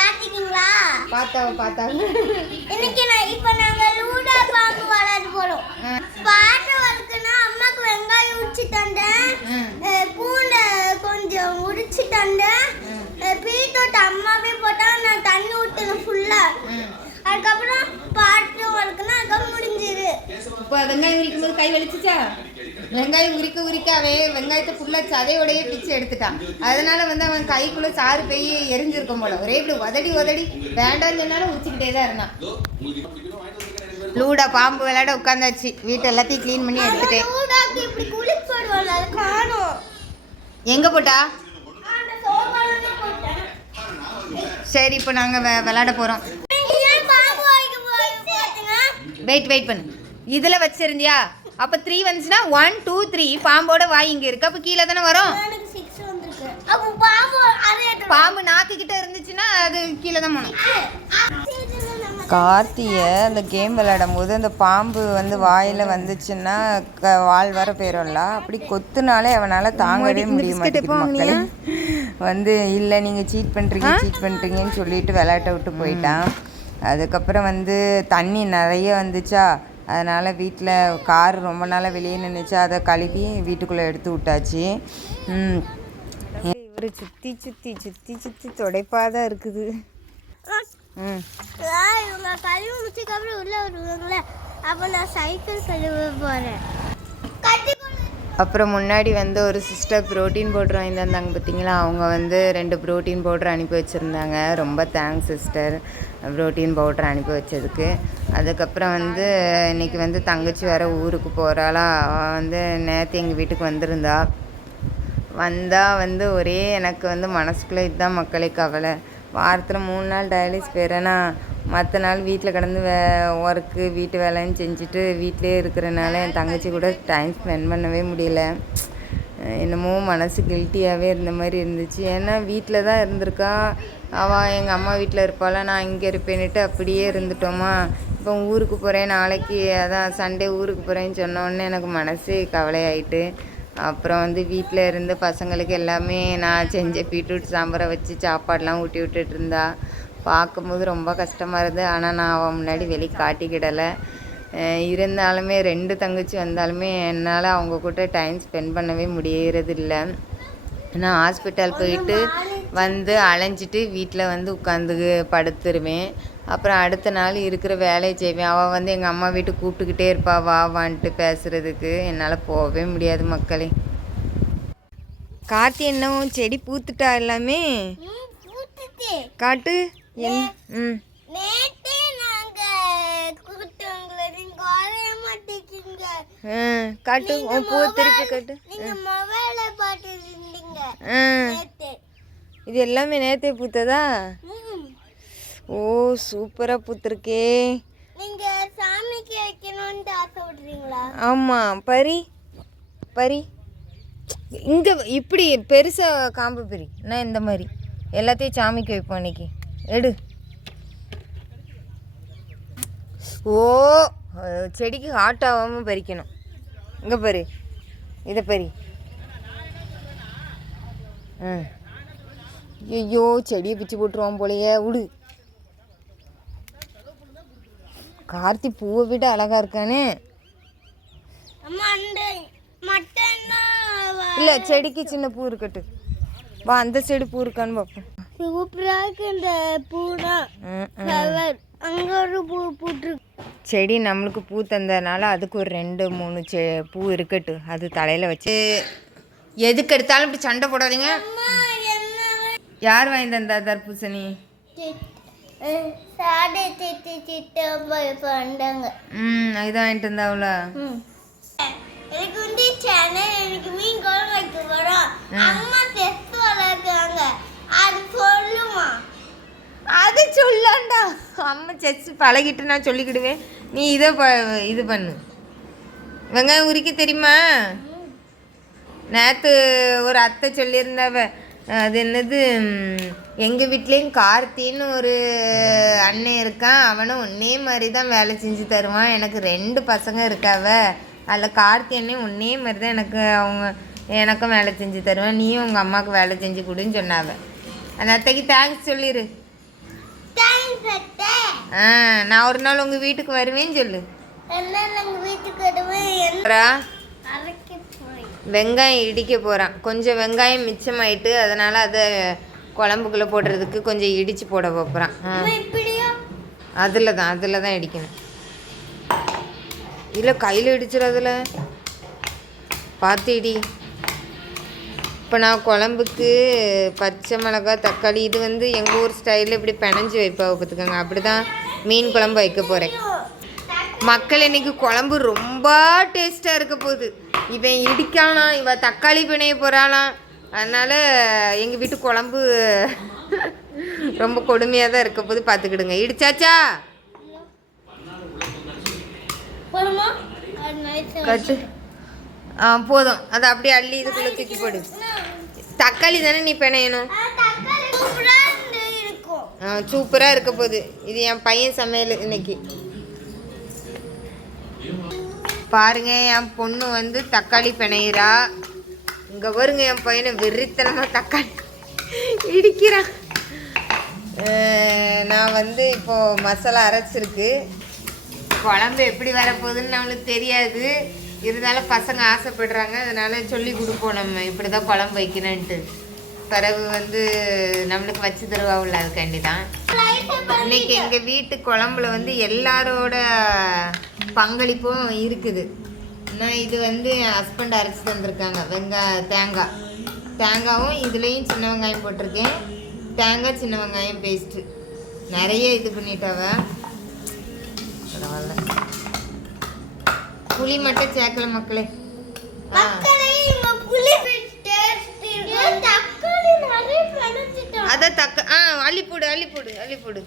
பாத்தீங்களா? பார்த்தாங்க. இன்னைக்கு இப்போ நாங்க லூடோ பாம்பு விளையாட போறோம். பாட்டு வளர்க்கனா அம்மாக்கு வெங்காயம் உரிச்சு தந்தேன், பூண்டை கொஞ்சம் உரிச்சு தந்தேன், பீத்தோட்ட அம்மாவே போட்டா நான் தண்ணி ஊற்றணும் ஃபுல்லா. அதுக்கப்புறம் பாட்டு வளர்க்கனா அதுக்கப்புறம் முடிஞ்சிரு. இப்போ வெங்காயம் உரிக்கும் போது கை வலிச்சுச்சா? வெங்காயம் உரிக்க அவன் வெங்காயத்தை ஃபுல்லாக சதையோடையே பிச்சு எடுத்துட்டான். அதனால அவன் கைக்குள்ளே சாறு போய் எரிஞ்சிருக்கும் போல. ஒரே இப்படி உதடி வேண்டாம்னு சொன்னாலும் உரிச்சுக்கிட்டே தான் இருந்தான். லூடா பாம்பு விளையாட உட்காந்தாச்சு. வீட்டை எல்லாத்தையும் க்ளீன் பண்ணி எடுத்துட்டேன். எங்கே போட்டா? சரி, இப்போ நாங்கள் விளையாட போகிறோம். வெயிட் பண்ணு. இதில் வச்சிருந்தியா? அப்போ 3 வந்துச்சுன்னா 1 2 3 பாம்போட வாய் இங்கே இருக்கு. அப்போ கீழே தானே வரும். பாம்பு நாக்குக்கிட்ட இருந்துச்சுன்னா அது கீழே தான் போகணும். கார்த்தியை அந்த கேம் விளையாடும் போது அந்த பாம்பு வாயில் வந்துச்சுன்னா வால் வர போயிடும்ல. அப்படி கொத்துனாலே அவனால் தாங்கவே முடிய மாட்டேங்குது. மக்களே இல்லை நீங்கள் சீட் பண்ணுறீங்கன்னு சொல்லிட்டு விளையாட்ட விட்டு போயிட்டான். அதுக்கப்புறம் தண்ணி நிறைய வந்துச்சா, அதனால் வீட்டில் கார் ரொம்ப நாளாக வெளியே நின்றுச்சு. அதை கழுவி வீட்டுக்குள்ளே எடுத்து விட்டாச்சு. இவர் சுற்றி துடைப்பாதான் இருக்குது. இவங்க கழுவி முடிச்சதுக்கப்புறம் உள்ள வருவாங்களே, அப்போ நான் சைக்கிள் கழுவ போகிறேன். அப்புறம் முன்னாடி ஒரு சிஸ்டர் ப்ரோட்டீன் பவுட்ரு வாங்கி தந்தாங்க பார்த்தீங்களா. அவங்க 2 ப்ரோட்டீன் பவுட்ரு அனுப்பி வச்சுருந்தாங்க. ரொம்ப தேங்க்ஸ் சிஸ்டர், ப்ரோட்டீன் பவுட்ரு அனுப்பி வச்சதுக்கு. அதுக்கப்புறம் இன்றைக்கி தங்கச்சி வேறு ஊருக்கு போகிறாளா. நேற்று எங்கள் வீட்டுக்கு வந்திருந்தா. வந்தால் ஒரே எனக்கு மனசுக்குள்ளே இதுதான் மக்களே கவலை. வாரத்தில் 3 நாள் டயாலிஸ் போயிடறேன்னா, மற்ற நாள் வீட்டில் கிடந்து ஒர்க்கு வீட்டு வேலைன்னு செஞ்சுட்டு வீட்டிலே இருக்கிறனால என் தங்கச்சி கூட டைம் ஸ்பெண்ட் பண்ணவே முடியல. என்னமோ மனசு கில்ட்டியாகவே இருந்த மாதிரி இருந்துச்சு. ஏன்னா வீட்டில் தான் இருந்திருக்கா. அவள் எங்கள் அம்மா வீட்டில் இருப்பாள், நான் இங்கே இருப்பேன்னுட்டு அப்படியே இருந்துட்டோமா. இப்போ ஊருக்கு போகிறேன் நாளைக்கு, அதான் சண்டே ஊருக்கு போகிறேன்னு சொன்னோடனே எனக்கு மனசே கவலையாயிட்டு. அப்புறம் வீட்டில் இருந்து பசங்களுக்கு எல்லாமே நான் செஞ்ச பீட்ரூட் சாம்பாரை வச்சு சாப்பாடெலாம் ஊட்டி விட்டுட்டு இருந்தா. பார்க்கும்போது ரொம்ப கஷ்டமாக இருந்தது. ஆனால் நான் அவன் முன்னாடி வெளியே காட்டிக்கிடலை. இருந்தாலுமே 2 தங்கச்சி வந்தாலுமே என்னால் அவங்க கூட டைம் ஸ்பெண்ட் பண்ணவே முடியறது இல்லை. நான் ஹாஸ்பிட்டல் போயிட்டு அலைஞ்சிட்டு வீட்டில் உட்காந்து படுத்துருவேன். அப்புறம் அடுத்த நாள் இருக்கிற வேலையை செய்வேன். அவள் எங்கள் அம்மா வீட்டுக்கு கூப்பிட்டுக்கிட்டே இருப்பா, வான்ட்டு பேசுகிறதுக்கு. என்னால் போகவே முடியாது மக்களே. கார்த்தி என்னவும் செடி பூத்துட்டா எல்லாமே? காட்டு. காட்டு பூ திருப்பி காட்டு. இது எல்லாமே நேத்தே பூத்ததா? ஓ, சூப்பராக பூத்துருக்கே. ஆமாம், பரி இங்கே இப்படி பெருசாக காம்பு பறி. நான் இந்த மாதிரி எல்லாத்தையும் சாமிக்கு வைப்போம். இன்னைக்கு எடு. ஓ, செடிக்கு ஹாட் ஆகாமல் பறிக்கணும். இங்கே பறி, இதை பறி. ஐயோ, செடியை பிச்சு போட்டுருவான் போலையே. விடு. கார்த்தி பூவை விட அழகா இருக்கானே. இல்லை, செடிக்கு சின்ன பூ இருக்கட்டு. வா, அந்த சைடு பூ இருக்கான்னு பார்ப்போம். சூப்பராக இருக்கு இந்த பூனா. அங்கே ஒரு பூ பூட்டுருக்கு. செடி நம்மளுக்கு பூ தந்ததுனால அதுக்கு ஒரு 2 3 பூ இருக்கட்டு. அது தலையில் வச்சு எதுக்கு எடுத்தாலும் இப்படி சண்டை போடாதீங்க. யார் வாங்கி தந்தா தர்பூசணி? அதுதான் வாங்கிட்டு இருந்தாவுல. எனக்கு மீன் குழம்பு வைக்க வரும். அம்மா டெஸ்ட் வளர்க்குறாங்க, அது சொல்லுமா? அது சொல்லாண்டா. அம்மா செஸ் பழகிட்டு நான் சொல்லிக்கிடுவேன். நீ இது பண்ணு. வெங்காயம் உரிக்க தெரியுமா? நேற்று ஒரு அத்தை சொல்லியிருந்தாவ. அது என்னது, எங்கள் வீட்லேயும் கார்த்தின்னு ஒரு அண்ணன் இருக்கான். அவனும் ஒன்னே மாதிரி தான் வேலை செஞ்சு தருவான். எனக்கு 2 பசங்க இருக்காவ. அதில் கார்த்தி அண்ணன் ஒன்னே மாதிரி தான் எனக்கும் வேலை செஞ்சு தருவேன். நீயும் உங்கள் அம்மாவுக்கு வேலை செஞ்சு கொடுன்னு சொன்னாவ. அந்த அத்தைக்கு தேங்க்ஸ் சொல்லிடு. நான் ஒரு நாள் உங்கள் வீட்டுக்கு வருவேன்னு சொல்லு. வெங்காயம் இடிக்க போகிறான். கொஞ்சம் வெங்காயம் மிச்சமாயிட்டு அதனால் அதை குழம்புக்குள்ளே போடுறதுக்கு கொஞ்சம் இடித்து போட போகிறான். அதில் தான் இடிக்கணும். இல்லை கையில் இடிச்சிடாதுல பார்த்து இடி. இப்போ நான் குழம்புக்கு பச்சை மிளகாய் தக்காளி இது வந்து எங்கள் ஊர் ஸ்டைலில் இப்படி பிணைஞ்சி வைப்பா பார்த்துக்கோங்க. அப்படி தான் மீன் குழம்பு வைக்க போகிறேன். மக்கள் இன்னைக்கு குழம்பு ரொம்ப டேஸ்ட்டாக இருக்க போகுது. இவன் இடிக்கானாம், இவன் தக்காளி பிணைய போகிறாளாம். அதனால் எங்கள் வீட்டு குழம்பு ரொம்ப கொடுமையாக தான் இருக்க போது. பார்த்துக்கிடுங்க. இடிச்சாச்சா கட்டு போதும். அதை அப்படியே அள்ளி இதுக்குள்ளே தூக்கி போடு. தக்காளி தானே நீ பிணையணும். சூப்பராக இருக்க போகுது. இது என் பையன் சமையல் இன்னைக்கு. பாருங்க, என் பொண்ணு வந்து தக்காளி பிணையிறா. இங்கே வருங்க, என் பையனை வெறித்தனமாக தக்காளி இடிக்கிறான். நான் வந்து இப்போது மசாலா அரைச்சிருக்கு. குழம்பு எப்படி வரப்போகுதுன்னு நம்மளுக்கு தெரியாது. இருந்தாலும் பசங்க ஆசைப்படுறாங்க, அதனால் சொல்லி கொடுப்போம் நம்ம இப்படி தான் குழம்பு வைக்கணுன்ட்டு. பிறகு வந்து நம்மளுக்கு வச்சு தருவாவில். அதுக்காண்டி தான் இன்னைக்கு எங்கள் வீட்டு குழம்புல வந்து எல்லாரோட பங்களிப்பும் இருக்குது. ஆனால் இது வந்து என் ஹஸ்பண்ட் அரைச்சி தந்திருக்காங்க. தேங்காயும் இதுலேயும் சின்ன வெங்காயம் போட்டிருக்கேன். தேங்காய் சின்ன வெங்காயம் பேஸ்ட்டு நிறைய இது பண்ணிட்டாவ. பரவாயில்ல, புளி மட்டும் சேர்க்கல மக்களே. அதான் அள்ளிப்போடு.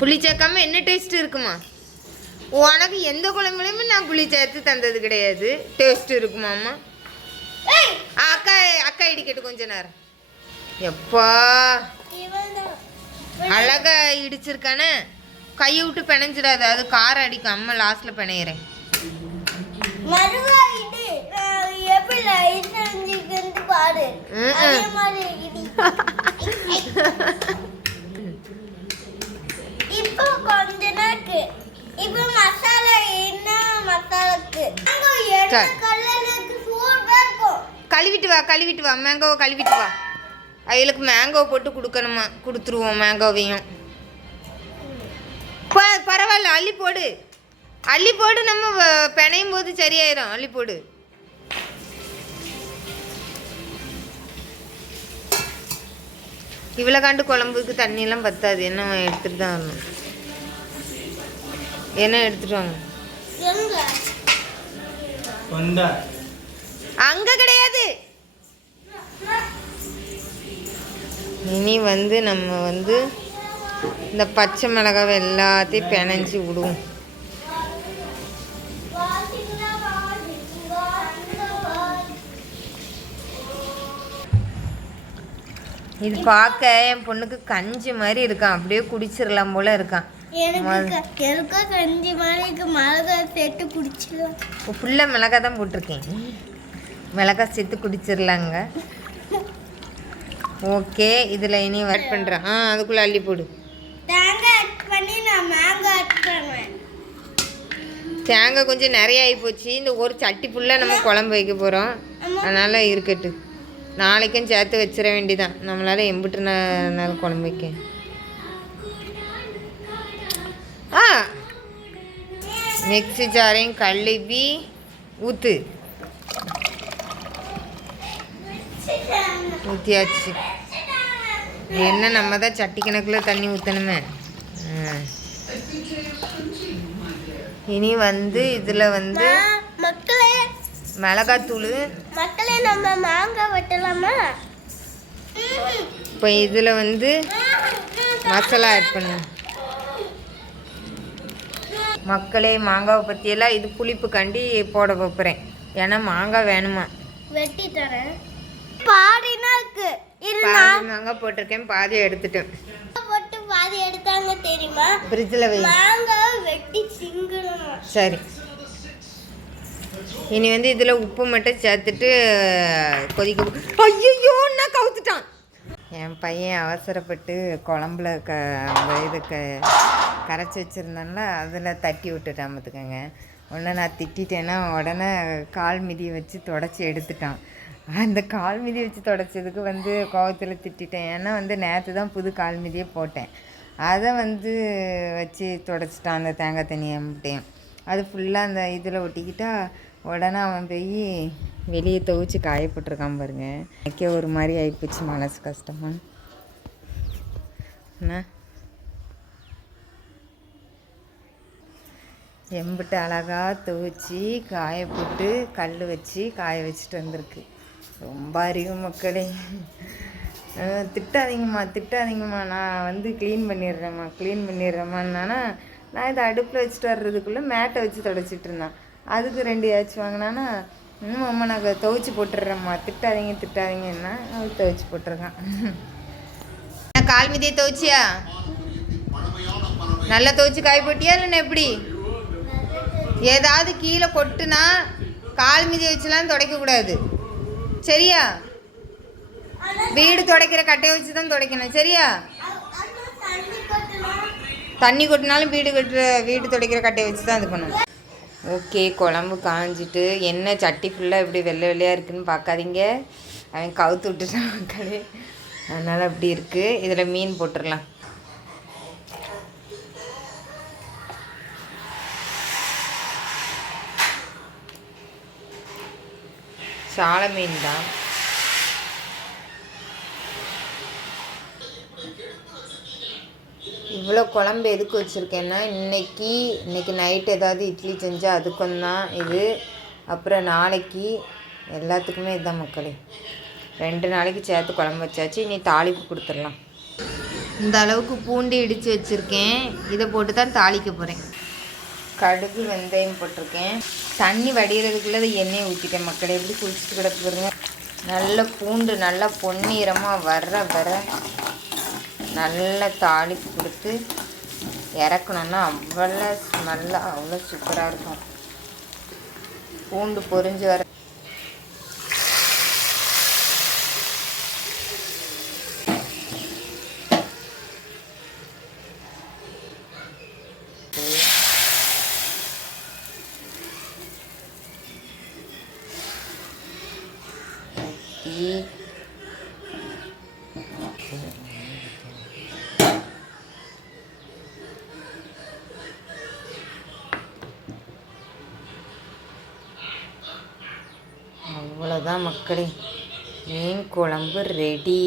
புளி சேர்க்காம என்ன டேஸ்ட் இருக்குமா? உனக்கு எந்த குழம்புலையுமே நான் புளி சேர்த்து தந்தது கிடையாது. டேஸ்ட் இருக்குமாம்மா? அக்கா இடிக்கட்டு கொஞ்ச நேரம். எப்பா அழகா இடிச்சிருக்கானே. கையை விட்டு பிணைஞ்சிடாது, அது காரம் அடிக்கும். அம்மா லாஸ்ட்ல பிணையிறேன். கழுவிட்டு வா மேங்கோவை கழுவிட்டு வா. அவளுக்கு மேங்கோ போட்டு கொடுக்கணுமா? கொடுத்துருவோம் மேங்கோவையும். பரவாயில்ல, அள்ளி போடு. நம்ம பிணையும் போது சரியாயிரும். அள்ளி போடு. இவ்வளோ காண்டு குழம்புக்கு தண்ணியெல்லாம் பத்தாது. என்ன எடுத்துட்டு தான் வரணும். என்ன எடுத்துட்டு வாங்க. அங்க கிடையாது. இனி வந்து நம்ம வந்து இந்த பச்சை மிளகாவை எல்லாத்தையும் பிணைஞ்சி விடுவோம். இது பார்க்க என் பொண்ணுக்கு கஞ்சி மாதிரி இருக்கான். அப்படியே குடிச்சிடலாம் போல இருக்கான். ஃபுல்லாக மிளகாய் தான் போட்டிருக்கேன். மிளகாய் சேர்த்து குடிச்சிடலாங்க. ஓகே, இதில் இனி ஆட் பண்ணுறேன். அதுக்குள்ளே அள்ளி போடு. தேங்காய் கொஞ்சம் நிறைய ஆகி போச்சு. இந்த ஒரு சட்டி ஃபுல்லாக நம்ம குழம்பு வைக்க போகிறோம். அதனால் இருக்கட்டு. நாளைக்கும் சேர்த்து வச்சிட வேண்டிதான். நம்மளால் எம்பிட்டு நாள் குழம்பு வைக்க. மிக்ஸி ஜாரையும் கழுவி ஊற்றியாச்சு. என்ன நம்ம தான் சட்டி கணக்கில் தண்ணி ஊற்றணுமே. இனி வந்து இதில் வந்து மிளகாத்தூள். மக்களே, நம்ம மாங்காய் வெட்டலாமா? இப்போ இதில் வந்து மசாலா ஆட் பண்ணுவோம். மக்களே, மாங்காவை பற்றியெல்லாம் இது புளிப்பு கண்டி போட வைப்பறேன். ஏன்னா மாங்காய் வேணுமா? வெட்டி தரேன். பாதி மாங்காய் போட்டிருக்கேன், பாதி எடுத்துட்டேன். பாதி எடுத்தாங்க தெரியுமா? ஃப்ரிட்ஜில் வை. மாங்காய் வெட்டி சிங்கணும். சரி, இனி வந்து இதில் உப்பு மட்டும் சேர்த்துட்டு கொதிக்க. ஐயோ, நான் கவுத்துட்டான். என் பையன் அவசரப்பட்டு குழம்புல அந்த இது கரைச்சி வச்சுருந்தேன்ல அதில் தட்டி விட்டுட்டான் பார்த்துக்கோங்க. உடனே நான் திட்டேன்னா உடனே கால் மிதியை வச்சு தொடச்சி எடுத்துட்டான். அந்த கால் மிதியை வச்சு தொடச்சதுக்கு கோவத்தில் திட்டேன். ஏன்னா நேற்று தான் புது கால் மிதியே போட்டேன். அதை வச்சு தொடச்சிட்டான் அந்த தேங்காய் தண்ணியை மட்டும். அது ஃபுல்லாக அந்த இதில் ஒட்டிக்கிட்டா உடனே அவன் போய் வெளியே துவைச்சி காயப்பட்டுருக்கான் பாருங்க. எனக்கே ஒரு மாதிரி ஆகிப்போச்சு, மனசு கஷ்டமா. என்ன எம்பிட்டு அழகாக துவைச்சி காயப்போட்டு கல் வச்சு காய வச்சுட்டு வந்திருக்கு. ரொம்ப அறிவு மக்களே. திட்டாதீங்கம்மா நான் க்ளீன் பண்ணிடுறேம்மான்னா நான் இதை அடுப்பில் வச்சுட்டு வர்றதுக்குள்ளே மேட்டை வச்சு தொடச்சிட்டு இருந்தான். அதுக்கு 2 ஏச்சு வாங்கினானா, அம்மா நான் துவைச்சி போட்டுடுறேம்மா, திட்டாதீங்கன்னா அது துவைச்சி போட்டுருக்கான். நான் கால் மிதியை துவைச்சியா? நல்லா துவைச்சி காய போட்டியா இல்லைன்னா எப்படி? ஏதாவது கீழே கொட்டுனா கால் மிதியை வச்சுலாம் துடைக்கக்கூடாது, சரியா? வீடு துடைக்கிற கட்டையை வச்சு தான் துடைக்கணும், சரியா? தண்ணி கொட்டினாலும் வீடு துடைக்கிற கட்டையை வச்சு தான் இது பண்ணணும். ஓகே, குழம்பு காஞ்சிட்டு என்ன சட்டி ஃபுல்லாக இப்படி வெள்ளை வெள்ளையாக இருக்குதுன்னு பார்க்காதீங்க. அவன் கவுத்து விட்டுட்டான் மக்களே, அதனால் அப்படி இருக்குது. இதில் மீன் போட்டுடலாம். சால மீன் தான். இவ்வளோ குழம்பு எதுக்கு வச்சுருக்கேன்னா, இன்றைக்கி நைட்டு ஏதாவது இட்லி செஞ்சால் அதுக்கும் தான் இது. அப்புறம் நாளைக்கு எல்லாத்துக்குமே இதுதான் மக்களே. 2 நாளைக்கு சேர்த்து குழம்பு வச்சாச்சு. இனி தாளிப்பு கொடுத்துடலாம். இந்த அளவுக்கு பூண்டு இடித்து வச்சுருக்கேன். இதை போட்டு தான் தாளிக்க போகிறேன். கடுகு வெந்தயம் போட்டிருக்கேன். தண்ணி வடிகிறதுக்குள்ளே எண்ணெயை ஊற்றிட்டேன் மக்களே. எப்படி குளிச்சுட்டு கிடக்கு பாருங்க. நல்ல பூண்டு நல்லா பொன்னிறமாக வர நல்ல தாளிப்பு கொடுத்து இறக்கணுன்னா அவ்வளோ ஸ்மெல்லாக அவ்வளோ சூப்பராக இருக்கும். பூண்டு பொரிஞ்சு வர அவ்வளோதான் மக்களே, மீன் குழம்பு ரெடி.